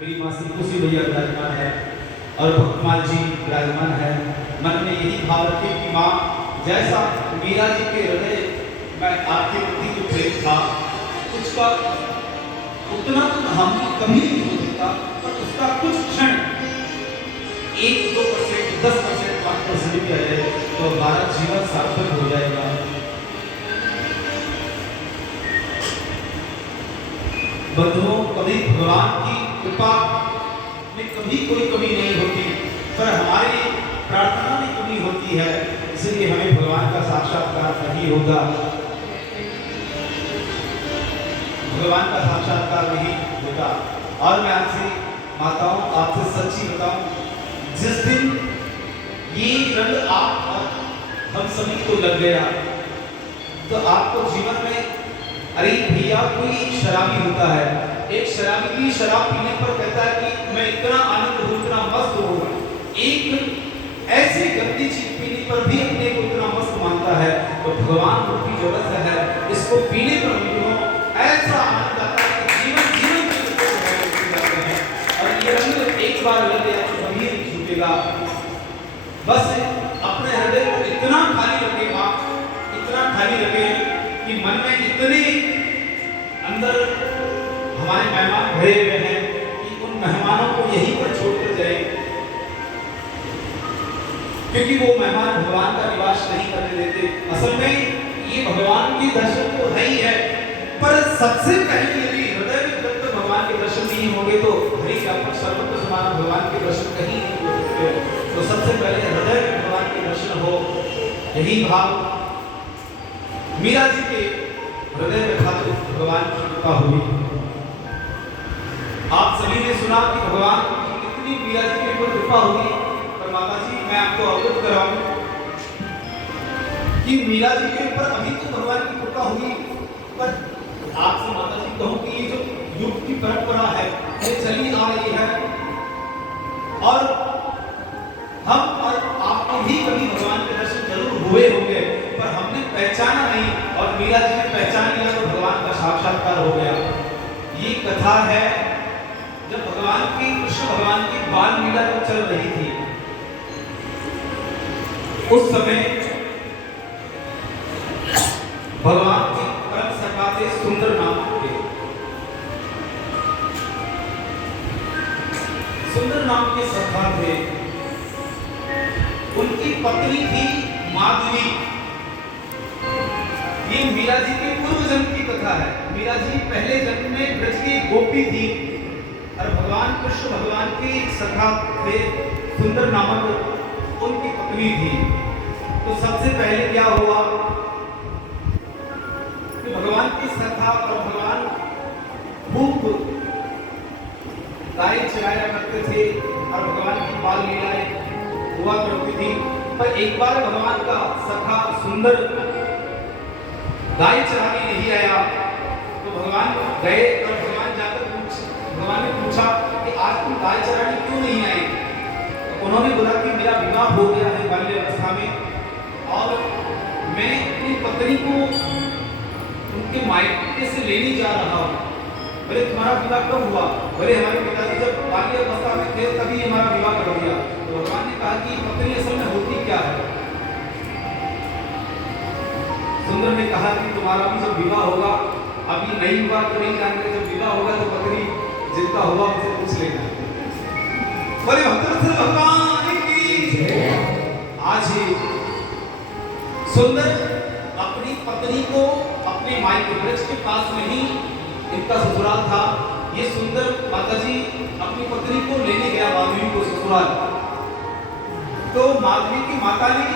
मेरी माँ सिंधुसी मैया विराजमान है और भक्तमाल जी विराजमान है। मन में यही भाव रखे कि माँ, जैसा मीरा जी के हृदय में आपके प्रति जो प्रेम था, उसका उतना तो हम कभी नहीं हो सकता, पर उसका कुछ क्षण 1-2%, 10%, 5% भी आ जाए तो हमारा जीवन सार्थक हो जाएगा। बंधुओं, कभी भगवान की कृपा में कभी कोई कमी नहीं होती, पर हमारी प्रार्थना में कमी होती है, इसलिए हमें भगवान का साक्षात्कार नहीं होता, भगवान का साक्षात्कार नहीं होता। और मैं आपसे माताओं, आपसे सच्ची बताऊं, जिस दिन ये रंग आप और हम सभी को लग गया, तो आपको जीवन में, अरे भैया, कोई शराबी होता है, एक शराबी भी शराब पीने पर कहता है कि मैं इतना आनंद हूं, इतना मस्त हूं, एक ऐसी गंदी चीज पीने पर भी अपने को इतना मस्त मानता है। तो भगवान रूपी जो रस है, इसको पीने पर ऐसा आनंद आता है कि जीवन जीवन जाते हैं। और ये रंग एक बार लग गया तो कभी नहीं छूटेगा। बस अपने हृदय को इतना खाली रखे आप, इतना खाली रखे कि मन में इतने अंदर हमारे मेहमान भरे हुए हैं कि उन मेहमानों को यहीं पर छोड़कर जाए, क्योंकि वो मेहमान भगवान का निवास नहीं करने देते। असल में ये भगवान के दर्शन तो है ही है, पर सबसे पहले यदि हृदय में जब तक भगवान के दर्शन नहीं होंगे तो हरि व्यापक सर्वत्र समान भगवान के दर्शन कहीं नहीं हो सकते। तो सबसे पहले हृदय में भगवान के दर्शन हो, यही भाव मीरा जी के हृदय में था, तो भगवान की कृपा हुई। आप सभी ने सुना कि भगवान की कितनी मीरा जी के ऊपर कृपा हुई, पर माता जी मैं आपको अवगत कराऊं कि मीरा जी के ऊपर अभी तो भगवान की कृपा हुई, पर आपसे माता जी कहूं कि ये जो युग की परंपरा है, ये चली आ रही है, और हम और आपको भी कभी भगवान के दर्शन जरूर हुए होंगे, पर हमने पहचाना नहीं, और मीरा जी ने पहचान लिया तो भगवान का साक्षात्कार हो गया। ये कथा है जब भगवान की, कृष्ण भगवान की बाल लीला जब चल रही थी, उस समय भगवान की परम सखा थे सुंदर नाम के, सुंदर नाम के सखा थे। उनकी पत्नी थी माधवी। ये मीरा जी के पूर्व जन्म की कथा है। मीरा जी पहले जन्म में ब्रज की गोपी थी, और भगवान कृष्ण भगवान के एक सखा थे सुंदर नामक, उनकी पत्नी थी। तो सबसे पहले क्या हुआ कि भगवान की सखा और भगवान खूब गाय चराया करते थे, और भगवान की बाल लीलाएं हुआ करती थी। पर एक बार भगवान का सखा सुंदर गाय चराने नहीं आया, तो भगवान गए और भगवान ने पूछा कि आज तुम गाय चराने क्यों नहीं आए? तो उन्होंने बोला कि मेरा विवाह हो गया है बाल्य अवस्था में, और मैं अपनी पत्नी को उनके मायके से लेने जा रहा हूँ। बोले तुम्हारा विवाह कब हुआ? बोले हमारे पिताजी जब बाल्य अवस्था में थे तभी हमारा विवाह कर दिया। तो भगवान ने कहा कि पत्नी असल में होती क्या है? सुंदर ने कहा कि तुम्हारा भी जब विवाह होगा, अभी नहीं हुआ तो नहीं जानते, जब विवाह होगा तो पत्नी जिनका हुआ उनसे पूछ लेना। बोले भगवान की आज ही सुंदर अपनी पत्नी को अपने मायके ब्रज के पास में ही इनका ससुराल था। ये सुंदर माताजी अपनी पत्नी को लेने गया माधवी को ससुराल। तो माधवी की माता ने